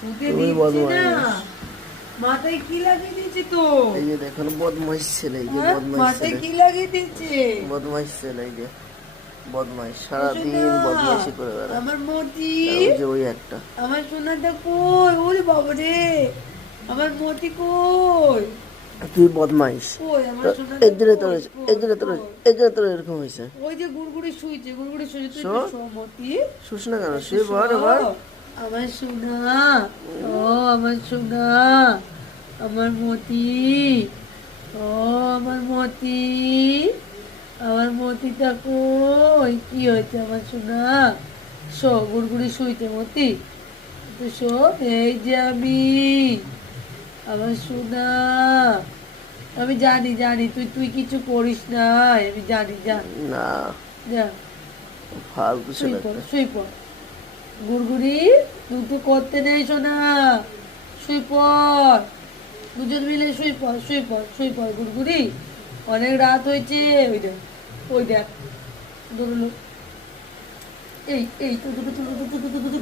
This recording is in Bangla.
শুতে তুমি দিচ্ছি না, বদমাইশ। মাথায় কি লাগিয়ে দিচ্ছি তো? এই যে দেখুন বদমাইশ ছেলে, এই যে হ্যাঁ, বদমাইশ মাথায় ছেলে, কি লাগিয়ে দিচ্ছে? বদমাইশ ছেলে, এই যে বদমাইশ, ও সোনা, সারাদিন বদমাইশি করে বেড়ায়। আমার মতি, আর ওই যে ওই একটা, আমার সোনাটা কই? ওরে বাবা রে, আমার মতি কই? তুই বদমাইশ। কই আমার তো সোনাটা? এর জন্য তোর, কই এর কই জন্য তোর, কই? এর জন্য তোর এরকম হয়েছে। ওই যে গুড়গুড়ি শুইছে, গুড়গুড়ি শুইছে, তুই শো, তো শো মতি। শুস না কেন, একটু শুয়ে শো, পড় এবার। আমার সোনা, ও আমার সোনা, আমার মতি, ও আমার মতি, আমার মতিটা কই? কি হয়েছে আমার সোনা? শো, গুড়গুড়ি শুইতে মতি, তো শো। এই যে আমি, আমার সোনা, আমি জানি জানি তুই তুই কিছু করিস না, আমি জানি, যা না, যা, ফালতু শুই ছেলে পড় একটা। শুই পড়। গুড়গুড়ি, দুটো করতে নেই সোনা, শুই পড়, দুজন মিলে শুই পড়, শুই পড়, শুই পড় গুড়গুড়ি, অনেক রাত হয়েছে। ওই দেখ, ওই দেখ, দৌড়লো, এই এই তো দুটো